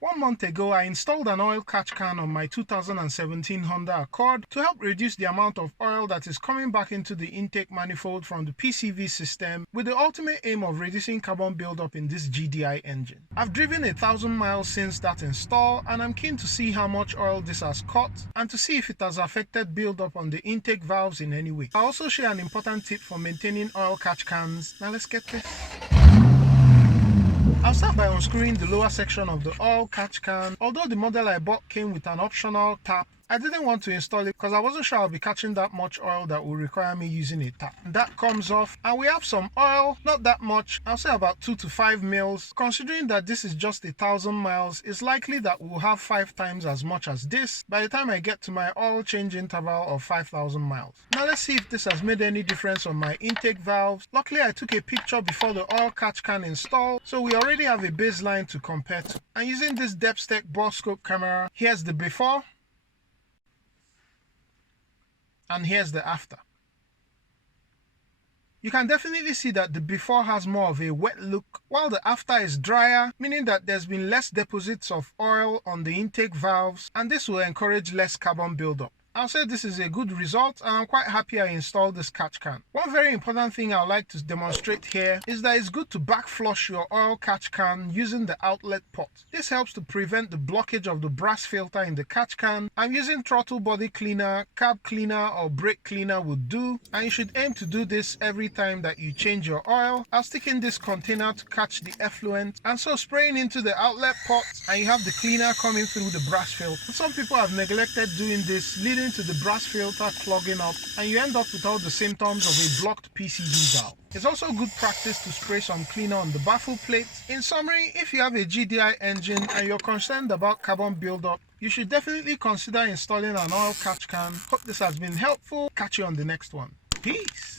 1 month ago, I installed an oil catch can on my 2017 Honda Accord to help reduce the amount of oil that is coming back into the intake manifold from the PCV system, with the ultimate aim of reducing carbon buildup in this GDI engine. I've driven 1,000 miles since that install, and I'm keen to see how much oil this has cut and to see if it has affected buildup on the intake valves in any way. I'll also share an important tip for maintaining oil catch cans. Now let's get this. I'll start by unscrewing the lower section of the oil catch can. Although the model I bought came with an optional tap, I didn't want to install it because I wasn't sure I'll be catching that much oil that will require me using a tap. That comes off, and we have some oil, not that much, I'll say about 2 to 5 mils. Considering that this is just 1,000 miles, it's likely that we'll have 5 times as much as this by the time I get to my oil change interval of 5,000 miles. Now let's see if this has made any difference on my intake valves. Luckily, I took a picture before the oil catch can install, so we already have a baseline to compare to. And using this depth tech ball scope camera, here's the before and here's the after. You can definitely see that the before has more of a wet look, while the after is drier, meaning that there's been less deposits of oil on the intake valves, and this will encourage less carbon buildup. I'll say this is a good result, and I'm quite happy I installed this catch can. One very important thing I'd like to demonstrate here is that it's good to back flush your oil catch can using the outlet port. This helps to prevent the blockage of the brass filter in the catch can, and using throttle body cleaner, carb cleaner or brake cleaner would do, and you should aim to do this every time that you change your oil. I'll stick in this container to catch the effluent, and so spraying into the outlet port, and you have the cleaner coming through the brass filter. Some people have neglected doing this, leading to the brass filter clogging up, and you end up with all the symptoms of a blocked PCV valve. It's also good practice to spray some cleaner on the baffle plate. In summary, if you have a GDI engine and you're concerned about carbon buildup, you should definitely consider installing an oil catch can. Hope this has been helpful. Catch you on the next one. Peace.